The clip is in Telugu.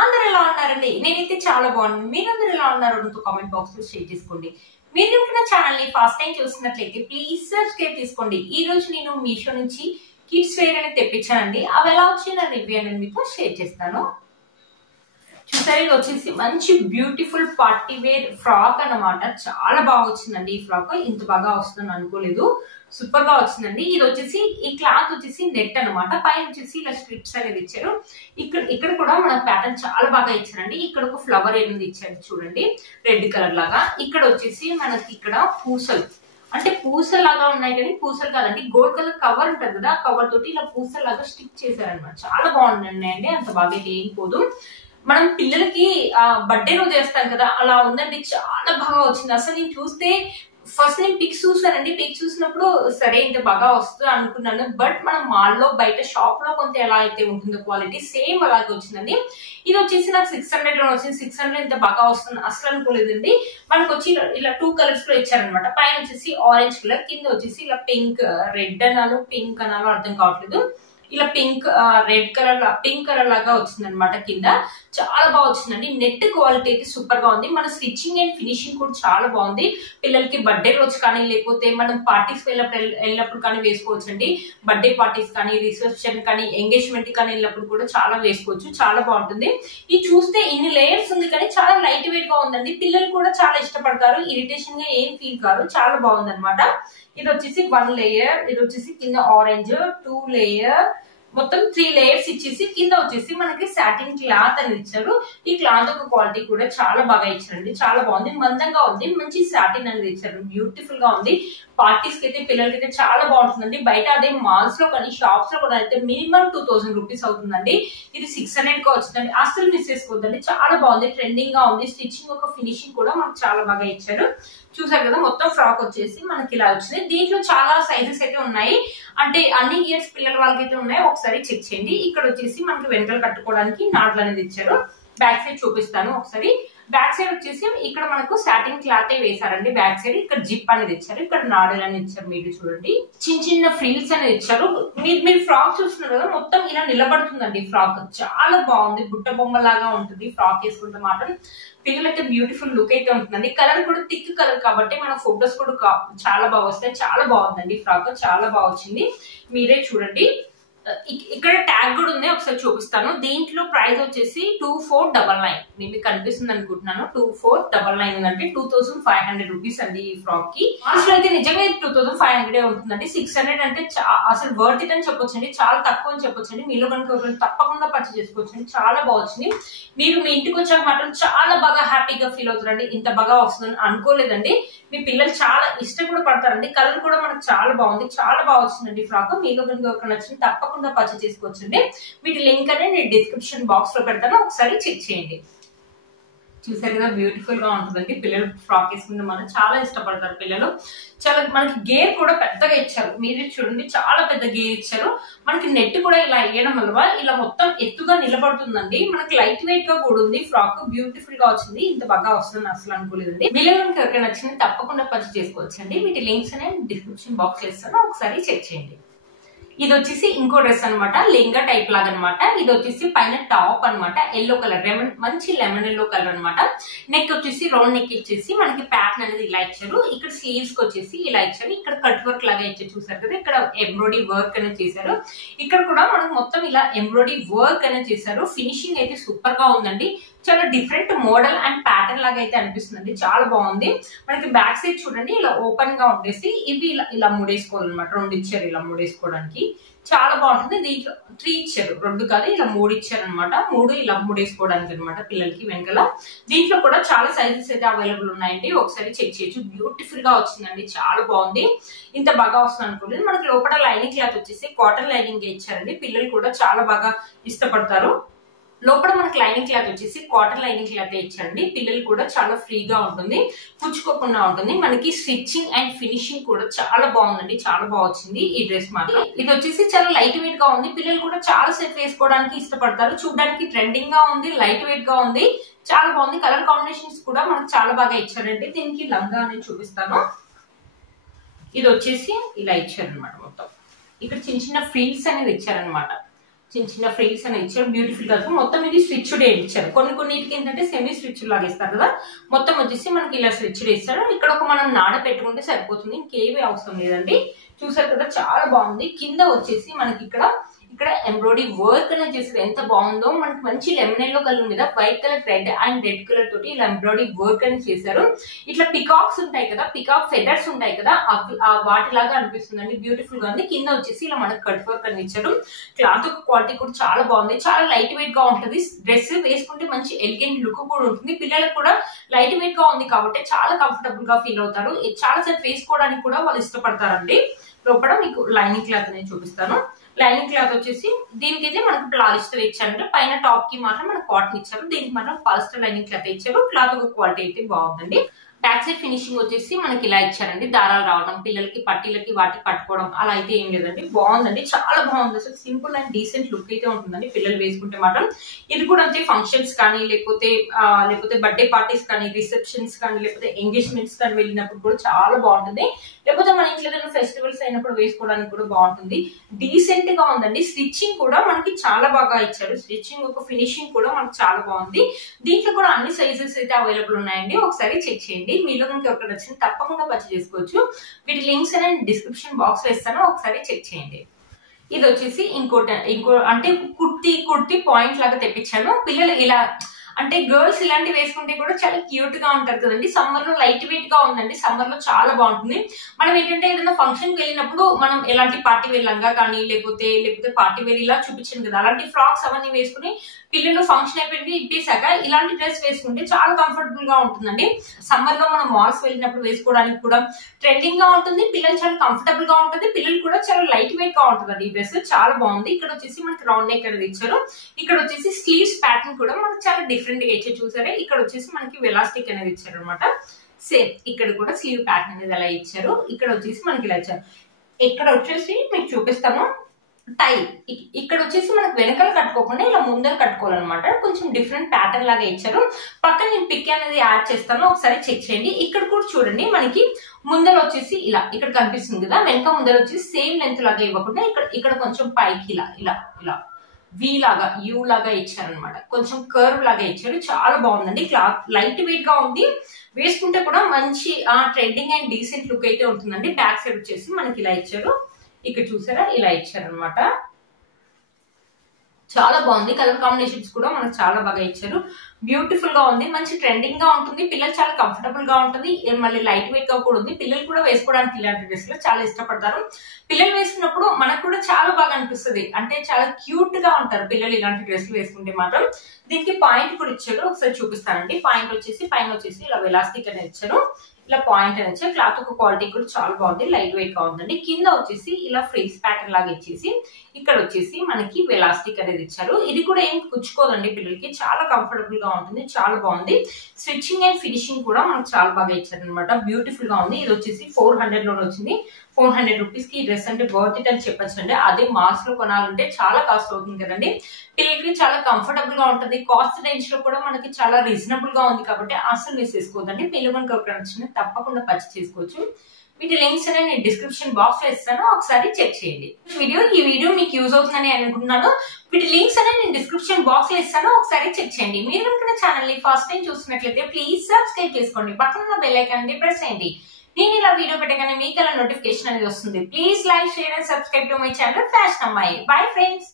అందరూ ఎలా ఉన్నారండి? నేనైతే చాలా బాగున్నాను. మీరందరూ ఎలా ఉన్నారు? కామెంట్ బాక్స్ లో షేర్ చేసుకోండి. మీరు కనుక నా ఛానల్ ని ఫస్ట్ టైం చూస్తున్నట్లయితే ప్లీజ్ సబ్స్క్రైబ్ చేసుకోండి. ఈ రోజు నేను మీషో నుంచి కిడ్స్ వేర్ అనేది తెప్పించానండి. అవి ఎలా వచ్చిన రివ్యూ అనేది మీతో షేర్ చేస్తాను. చూసారు, ఇది వచ్చేసి మంచి బ్యూటిఫుల్ పార్టీ వేర్ ఫ్రాక్ అన్నమాట. చాలా బాగా వచ్చిందండి. ఈ ఫ్రాక్ ఇంత బాగా వస్తుందని అనుకోలేదు. సూపర్ గా వచ్చిందండి. ఇది వచ్చేసి ఈ క్లాత్ వచ్చేసి నెట్ అనమాట. పైన వచ్చేసి ఇలా స్ట్రిప్స్ అనేది ఇచ్చారు. ఇక్కడ కూడా మన ప్యాటర్న్ చాలా బాగా ఇచ్చారండి. ఇక్కడ ఒక ఫ్లవర్ అనేది ఇచ్చారు చూడండి, రెడ్ కలర్ లాగా. ఇక్కడ వచ్చేసి మనకి ఇక్కడ పూసలు, అంటే పూసలు లాగా ఉన్నాయి కానీ పూసలు కాదండి, గోల్డ్ కలర్ కవర్ ఉంటుంది కదా, ఆ కవర్ తోటి ఇలా పూసలు లాగా స్టిక్ చేశారనమాట. చాలా బాగున్నాయండి. అంత బాగా అయితే ఏం పోదు. మనం పిల్లలకి బర్త్డే రోజు వేస్తాం కదా, అలా ఉందండి. చాలా బాగా వచ్చింది. అసలు నేను చూస్తే ఫస్ట్ నేను పిక్స్ చూసానండి. పిక్స్ చూసినప్పుడు సరే ఇంత బాగా వస్తుంది అనుకున్నాను. బట్ మనం మాల్లో బయట షాప్ లో కొంత ఎలా అయితే ఉంటుందో క్వాలిటీ సేమ్ అలాగే వచ్చిందండి. ఇది వచ్చేసి నాకు 600 లో వచ్చింది. 600 ఇంత బాగా వస్తుంది అసలు అనుకోలేదండి. మనకు వచ్చి ఇలా 2 కలర్స్ లో ఇచ్చారనమాట. పైన వచ్చేసి ఆరెంజ్ కలర్, కింద వచ్చేసి ఇలా పింక్, రెడ్ అనాలో పింక్ అనాలో అర్థం కావట్లేదు. ఇలా pink red colour pink colour లాగా వచ్చింది అనమాట. కింద చాలా బాగా వచ్చిందండి. నెట్ క్వాలిటీ అయితే సూపర్ గా ఉంది. మన స్టిచ్చింగ్ అండ్ ఫినిషింగ్ కూడా చాలా బాగుంది. పిల్లలకి బర్త్డే రోజు కానీ లేకపోతే మనం పార్టీస్ వెళ్ళినప్పుడు కానీ వేసుకోవచ్చు అండి. బర్త్డే పార్టీస్ కానీ, రిసెప్షన్ కానీ, ఎంగేజ్మెంట్ కానీ వెళ్ళినప్పుడు కూడా చాలా వేసుకోవచ్చు. చాలా బాగుంటుంది. ఇది చూస్తే ఇన్ని లేయర్స్ ఉంది కానీ చాలా లైట్ వెయిట్ గా ఉందండి. పిల్లలు కూడా చాలా ఇష్టపడతారు. ఇరిటేషన్ గా ఏం ఫీల్ కాదు. చాలా బాగుంది అనమాట. ఇది వచ్చేసి 1 లేయర్, ఇది వచ్చేసి కింద ఆరెంజ్ 2 లేయర్, మొత్తం 3 లేయర్స్ ఇచ్చేసి కింద వచ్చేసి మనకి సాటిన్ క్లాత్ అని ఇచ్చారు. ఈ క్లాత్ ఒక క్వాలిటీ కూడా చాలా బాగా ఇచ్చారండి. చాలా బాగుంది, మందంగా ఉంది. మంచి సాటిన్ అనేది ఇచ్చారు. బ్యూటిఫుల్ గా ఉంది. పార్టీస్ కి అయితే పిల్లలకి అయితే చాలా బాగుంటుందండి. బయట అదే మాల్స్ లో కానీ షాప్స్ లో కూడా అయితే మినిమం 2000 రూపీస్ అవుతుందండి. ఇది 600 గా వచ్చిందండి. అసలు మిస్ చేసుకోవద్దండి. చాలా బాగుంది, ట్రెండింగ్ గా ఉంది. స్టిచ్చింగ్ ఒక ఫినిషింగ్ కూడా మనకు చాలా బాగా ఇచ్చారు. చూసారు కదా, మొత్తం ఫ్రాక్ వచ్చేసి మనకి ఇలా వచ్చింది. దీంట్లో చాలా సైజెస్ అయితే ఉన్నాయి, అంటే అన్ని ఇయర్స్ పిల్లల వాళ్ళకైతే ఉన్నాయి. ఒకసారి చెక్ చేయండి. ఇక్కడ వచ్చేసి మనకి వెంటలు కట్టుకోవడానికి నాట్లు అనేది ఇచ్చారు. బ్యాక్ సైడ్ చూపిస్తాను ఒకసారి. బ్యాక్ సైడ్ వచ్చేసి ఇక్కడ మనకు సాటిన్ క్లాత్ వేసారండి. బ్యాక్ సైడ్ ఇక్కడ జిప్ అనేది ఇచ్చారు. ఇక్కడ నాడల్ అని ఇచ్చారు. మీరు చూడండి, చిన్న చిన్న ఫ్రిల్స్ అనేది ఇచ్చారు. మీరు ఫ్రాక్ చూస్తున్నారు కదా, మొత్తం ఇలా నిలబడుతుందండి. ఫ్రాక్ చాలా బాగుంది. బుట్ట బొమ్మ లాగా ఉంటుంది. ఫ్రాక్ వేసుకుంటే మాత్రం పిల్లలైతే బ్యూటిఫుల్ లుక్ అయితే ఉంటుందండి. కలర్ కూడా థిక్ కలర్ కాబట్టి మన ఫోటోస్ కూడా చాలా బాగా వస్తాయి. చాలా బాగుందండి. ఫ్రాక్ చాలా బాగా వచ్చింది. మీరే చూడండి. ఇక్కడ ట్యాగ్ కూడా ఉంది, ఒకసారి చూపిస్తాను. దీంట్లో ప్రైస్ వచ్చేసి 2499. మీకు కనిపిస్తుంది అనుకుంటున్నాను. 2499 అంటే 2500 రూపీస్ అండి ఈ ఫ్రాక్ కి. అసలు అయితే నిజంగా 2500 ఉంటుందండి. 600 అంటే అసలు వర్త్ ఇట్ అని చెప్పొచ్చు అండి. చాలా తక్కువ అని చెప్పొచ్చు అండి. మీలో కనుక తప్పకుండా పర్చేస్ చేసుకోవచ్చు అండి. చాలా బాగుంది. మీరు మీ ఇంటికి వచ్చాక మాత్రం చాలా బాగా హ్యాపీగా ఫీల్ అవుతారండి. ఇంత బాగా వస్తుందని అనుకోలేదండి. మీ పిల్లలు చాలా ఇష్టం కూడా పడతారండి. కలర్ కూడా మనకు చాలా బాగుంది. చాలా బాగా వచ్చిందండి ఫ్రాక్. మీలో కనుక నచ్చింది తప్పకుండా పర్చేస్ చేసుకోవచ్చండి. వీటి లింక్ అనేది నేను డిస్క్రిప్షన్ బాక్స్ లో పెడతాను, ఒకసారి చెక్ చేయండి. చూసారు కదా, బ్యూటిఫుల్ గా ఉంటుందండి. పిల్లలు ఫ్రాక్ వేసుకుంటే మనం చాలా ఇష్టపడతారు పిల్లలు. చాలా మనకి గేర్ కూడా పెద్దగా ఇచ్చారు. మీరు చూడండి, చాలా పెద్ద గేర్ ఇచ్చారు. మనకి నెట్ కూడా ఇలా వేయడం వల్ల ఇలా మొత్తం ఎత్తుగా నిలబడుతుందండి. మనకి లైట్ వెయిట్ గా కూడా ఉంది. ఫ్రాక్ బ్యూటిఫుల్ గా వచ్చింది. ఇంత బాగా వస్తుంది అసలు అనుకోలేదండి. మీలో ఎవరికైనా నచ్చింది తప్పకుండా పర్చేస్ చేసుకోవచ్చండి. వీటి లింక్స్ అనేది డిస్క్రిప్షన్ బాక్స్ లో ఇస్తాను, ఒకసారి చెక్ చేయండి. ఇది వచ్చేసి ఇంకో డ్రెస్ అనమాట, లెంగా టైప్ లాగా అనమాట. ఇది వచ్చేసి పైన టాప్ అనమాట, ఎల్లో కలర్, మంచి లెమన్ ఎల్లో కలర్ అనమాట. నెక్ వచ్చేసి రౌండ్ నెక్ ఇచ్చేసి మనకి ప్యాటర్న్ అనేది ఇలా ఇచ్చారు. ఇక్కడ స్లీవ్స్ కి వచ్చేసి ఇలా ఇచ్చారు. ఇక్కడ కట్ వర్క్ లాగా ఇచ్చారు. చూసారు కదా, ఇక్కడ ఎంబ్రాయిడరీ వర్క్ అనేది చేశారు. ఇక్కడ కూడా మనకు మొత్తం ఇలా ఎంబ్రాయిడరీ వర్క్ అనేది చేశారు. ఫినిషింగ్ అయితే సూపర్ గా ఉందండి. చాలా డిఫరెంట్ మోడల్ అండ్ ప్యాటర్న్ లాగా అయితే అనిపిస్తుంది. చాలా బాగుంది. మనకి బ్యాక్ సైడ్ చూడండి, ఇలా ఓపెన్ గా ఉండేసి ఇవి ఇలా ముడేసుకోవాలన్నమాట. 2 ఇచ్చారు ఇలా ముడేసుకోవడానికి. చాలా బాగుంటుంది. దీంట్లో 3 ఇచ్చారు, 2 కాదు ఇలా 3 ఇచ్చారు అనమాట. 3 ఇలా ముడేసుకోవడానికి అనమాట పిల్లలకి వెనకాల. దీంట్లో కూడా చాలా సైజెస్ అయితే అవైలబుల్ ఉన్నాయండి. ఒకసారి చెక్ చేయొచ్చు. బ్యూటిఫుల్ గా వచ్చిందండి. చాలా బాగుంది. ఇంత బాగా వస్తుంది అనుకోలేదు. మనకి లోపల లైనింగ్ క్లాత్ వచ్చేసి కాటన్ లైనింగ్ ఇచ్చారండి. పిల్లలు కూడా చాలా బాగా ఇష్టపడతారు. లోపల మనకి లైనింగ్ క్లాత్ వచ్చేసి కాటన్ లైనింగ్ క్లాత్ ఇచ్చారండి. పిల్లలు కూడా చాలా ఫ్రీగా ఉంటుంది, పుచ్చుకోకుండా ఉంటుంది. మనకి స్టిచ్చింగ్ అండ్ ఫినిషింగ్ కూడా చాలా బాగుందండి. చాలా బాగా వచ్చింది ఈ డ్రెస్ మాత్రం. ఇది వచ్చేసి చాలా లైట్ వెయిట్ గా ఉంది. పిల్లలు కూడా చాలా సేపు వేసుకోవడానికి ఇష్టపడతారు. చూడడానికి ట్రెండింగ్ గా ఉంది, లైట్ వెయిట్ గా ఉంది. చాలా బాగుంది. కలర్ కాంబినేషన్స్ కూడా మనకు చాలా బాగా ఇచ్చారండి. దీనికి లంగా అనేది చూపిస్తాను. ఇది వచ్చేసి ఇలా ఇచ్చారనమాట. మొత్తం ఇక్కడ చిన్న చిన్న ఫ్రిల్స్ అనేది ఇచ్చారనమాట. చిన్న చిన్న ఫ్రిల్స్ అని ఇచ్చారు, బ్యూటిఫుల్ గా మొత్తం ఇది స్టిచ్డ్ ఇచ్చారు. కొన్నిటికి ఏంటంటే సెమీ స్టిచ్ లాగా ఇస్తారు కదా, మొత్తం వచ్చేసి మనకి ఇలా స్టిచ్డ్ ఇస్తారు. ఇక్కడ ఒక మనం నాడ పెట్టుకుంటే సరిపోతుంది, ఇంకేమీ అవసరం లేదండి. చూసారు కదా చాలా బాగుంది. కింద వచ్చేసి మనకి ఇక్కడ ఎంబ్రాయిడరీ వర్క్ అనేది చేసేది ఎంత బాగుందో, మనకి మంచి లెమన్ ఎల్లో కలర్ మీద white colour thread and red colour తోటి ఇలా ఎంబ్రాయిడరీ వర్క్ అనేది చేశారు. ఇట్లా పికాక్స్ ఉంటాయి కదా, పికాక్ ఫెదర్స్ ఉంటాయి కదా, వాటిలాగా అనిపిస్తుందండి, బ్యూటిఫుల్ గా ఉంది. కింద వచ్చేసి ఇలా మనకి కట్ వర్క్ అని ఇచ్చారు. క్లాత్ క్వాలిటీ కూడా చాలా బాగుంది, చాలా లైట్ వెయిట్ గా ఉంటుంది. డ్రెస్ వేసుకుంటే మంచి ఎలిగెంట్ లుక్ కూడా ఉంటుంది. పిల్లలకు కూడా లైట్ వెయిట్ గా ఉంది కాబట్టి చాలా కంఫర్టబుల్ గా ఫీల్ అవుతారు. చాలా సేపు వేసుకోవడానికి కూడా వాళ్ళు ఇష్టపడతారండి. లోపల మీకు లైనింగ్ క్లాత్ అనేది చూపిస్తాను. లైనింగ్ క్లాత్ వచ్చేసి దీనికి అయితే మనకు ప్లాలిస్టర్ ఇచ్చారంటే, పైన టాప్ కి మాత్రం మనకు కాటన్ ఇచ్చారు, దీనికి మాత్రం పాలిస్టర్ లైనింగ్ క్లాత్ ఇచ్చారు. క్లాత్ క్వాలిటీ అయితే బాగుందండి. బ్యాక్ సైడ్ ఫినిషింగ్ వచ్చేసి మనకి ఇలా ఇచ్చారండి, దారాలు రావడం, పిల్లలకి పట్టీలకి వాటికి కట్టుకోవడం అలా అయితే ఏం లేదండి, బాగుందండి, చాలా బాగుంది. అసలు సింపుల్ అండ్ డీసెంట్ లుక్ అయితే ఉంటుందండి పిల్లలు వేసుకుంటే మాత్రం. ఇది కూడా అంతే, ఫంక్షన్స్ కానీ లేకపోతే బర్త్డే పార్టీస్ కానీ, రిసెప్షన్స్ కానీ, లేకపోతే ఎంగేజ్మెంట్స్ కానీ వెళ్ళినప్పుడు కూడా చాలా బాగుంటుంది. లేకపోతే మన ఇంట్లో ఏదైనా ఫెస్టివల్స్ అయినప్పుడు వేసుకోవడానికి కూడా బాగుంటుంది. డీసెంట్ గా ఉందండి. స్టిచ్చింగ్ కూడా మనకి చాలా బాగా ఇచ్చారు, స్టిచ్చింగ్ ఒక ఫినిషింగ్ కూడా మనకి చాలా బాగుంది. దీంట్లో కూడా అన్ని సైజెస్ అయితే అవైలబుల్ ఉన్నాయండి, ఒకసారి చెక్ చేయండి. మీలో కనుక ఎవరికి నచ్చింది తప్పకుండా పర్చేస్ చేసుకోవచ్చు. వీటి లింక్స్ అనేది డిస్క్రిప్షన్ బాక్స్ లో ఇస్తాను, ఒకసారి చెక్ చేయండి. ఇది వచ్చేసి ఇంకో అంటే కుర్తి పాయింట్ లాగా తెప్పించాను. పిల్లలు ఇలా అంటే గర్ల్స్ ఇలాంటివి వేసుకుంటే కూడా చాలా క్యూట్ గా ఉంటారు కదండి. సమ్మర్ లో లైట్ వెయిట్ గా ఉందండి, సమ్మర్ లో చాలా బాగుంటుంది. మనం ఏంటంటే ఏదైనా ఫంక్షన్ కి వెళ్ళినప్పుడు మనం ఎలాంటి పార్టీ వేర్ లంగా కానీ లేకపోతే పార్టీ వేర్ ఇలా చూపించాను కదా, అలాంటి ఫ్రాక్స్ అవన్నీ వేసుకుని పిల్లలు ఫంక్షన్ అయిపోయింది ఇప్పేసాక ఇలాంటి డ్రెస్ వేసుకుంటే చాలా కంఫర్టబుల్ గా ఉంటుందండి. సమ్మర్ లో మనం మాల్స్ వెళ్ళినప్పుడు వేసుకోవడానికి కూడా ట్రెండింగ్ గా ఉంటుంది, పిల్లలు చాలా కంఫర్టబుల్ గా ఉంటుంది, పిల్లలు కూడా చాలా లైట్ వెయిట్ గా ఉంటుంది. ఈ డ్రెస్ చాలా బాగుంది. ఇక్కడ వచ్చేసి మనకి రౌండ్ నెక్ అనేది ఇచ్చారు. ఇక్కడ వచ్చేసి స్లీవ్స్ ప్యాటర్న్ కూడా మనకి చాలా డిఫరెంట్ గా ఇచ్చారు. చూసారా, ఇక్కడ వచ్చేసి మనకి వెలాస్టిక్ అనేది ఇచ్చారు అనమాట. సేమ్ ఇక్కడ కూడా స్లీవ్ ప్యాటర్న్ అనేది అలా ఇచ్చారు. ఇక్కడ వచ్చేసి మనకి ఇలా ఇచ్చారు. ఇక్కడ వచ్చేసి మీకు చూపిస్తాను టై. ఇక్కడ వచ్చేసి మనకు వెనకాల కట్టుకోకుండా ఇలా ముందర కట్టుకోవాలన్నమాట. కొంచెం డిఫరెంట్ ప్యాటర్న్ లాగా ఇచ్చారు. పక్కన నేను పిక్ అనేది యాడ్ చేస్తాను, ఒకసారి చెక్ చేయండి. ఇక్కడ కూడా చూడండి, మనకి ముందర వచ్చేసి ఇలా ఇక్కడ కనిపిస్తుంది కదా, వెనక ముందర వచ్చేసి సేమ్ లెంత్ లాగా ఇవ్వకుండా ఇక్కడ కొంచెం పైకి ఇలా వి లాగా యూ లాగా ఇచ్చారనమాట. కొంచెం కర్వ్ లాగా ఇచ్చారు, చాలా బాగుందండి. క్లాత్ లైట్ వెయిట్ గా ఉంది, వేసుకుంటే కూడా మంచి ట్రెండింగ్ అండ్ డీసెంట్ లుక్ అయితే ఉంటుందండి. బ్యాక్ సైడ్ వచ్చేసి మనకి ఇలా ఇచ్చారు. ఇక్కడ చూసారా, ఇలా ఇచ్చారనమాట. చాలా బాగుంది. కలర్ కాంబినేషన్స్ కూడా మనకు చాలా బాగా ఇచ్చారు. బ్యూటిఫుల్ గా ఉంది, మంచి ట్రెండింగ్ గా ఉంటుంది. పిల్లలు చాలా కంఫర్టబుల్ గా ఉంటుంది, మళ్ళీ లైట్ వెయిట్ గా కూడా ఉంది. పిల్లలు కూడా వేసుకోవడానికి ఇలాంటి డ్రెస్లు చాలా ఇష్టపడతారు. పిల్లలు వేసుకున్నప్పుడు మనకు కూడా చాలా బాగా అనిపిస్తుంది, అంటే చాలా క్యూట్ గా ఉంటారు పిల్లలు ఇలాంటి డ్రెస్లు వేసుకుంటే మాత్రం. దీనికి పాయింట్ కూడా ఇచ్చారు, ఒకసారి చూపిస్తానండి. పాయింట్ వచ్చేసి పైన వచ్చేసి ఇలా ఎలాస్టిక్ అనేది ఇచ్చారు, ఇలా పాయింట్ అని ఇచ్చారు. క్లాత్ ఒక క్వాలిటీ కూడా చాలా బాగుంది, లైట్ వెయిట్ గా ఉందండి. కింద వచ్చేసి ఇలా ఫ్రిల్స్ ప్యాటర్న్ లాగా ఇచ్చేసి ఇక్కడ వచ్చేసి మనకి వెలాస్టిక్ అనేది ఇచ్చారు. ఇది కూడా ఏం కుచ్చుకోదండి, పిల్లలకి చాలా కంఫర్టబుల్ గా ఉంటుంది, చాలా బాగుంది. స్టిచ్చింగ్ అండ్ ఫినిషింగ్ కూడా మనకు చాలా బాగా ఇచ్చారు అనమాట, బ్యూటిఫుల్ గా ఉంది. ఇది వచ్చేసి 400 లో వచ్చింది. 400 రూపీస్ కి ఈ డ్రెస్ అంటే వర్త్ ఇట్ అని చెప్పొచ్చు అండి. అదే మాల్స్ లో కొనాలంటే చాలా కాస్ట్ అవుతుంది కదండి. పిల్లలకి చాలా కంఫర్టబుల్ గా ఉంటుంది. కాస్ట్ రేంజ్ లో కూడా మనకి చాలా రీజనబుల్ గా ఉంది కాబట్టి అసలు మిస్ చేసుకోవద్దండి. పిల్లలు మనకి ఒక నచ్చిన తప్పకుండా పర్చేస్ చేసుకోవచ్చు. వీటి లింక్స్ అనేది నేను డిస్క్రిప్షన్ బాక్స్ లో ఇస్తాను, ఒకసారి చెక్ చేయండి. ఈ వీడియో మీకు యూజ్ అవుతుందని అనుకుంటున్నాను. వీటి లింక్స్ అనేది నేను డిస్క్రిప్షన్ బాక్స్ లో ఇస్తాను, ఒకసారి చెక్ చేయండి. మీరు కనుక ఛానల్ ని ఫస్ట్ టైం చూస్తున్నట్లయితే ప్లీజ్ సబ్స్క్రైబ్ చేసుకోండి, పక్కన ఉన్న బెల్ ఐకాన్ ని ప్రెస్ చేయండి. నేను ఇలా వీడియో పెట్టగానే మీకు అలా నోటిఫికేషన్ అనేది వస్తుంది. Please like, share and subscribe to my channel fashion అమ్మాయి. Bye friends.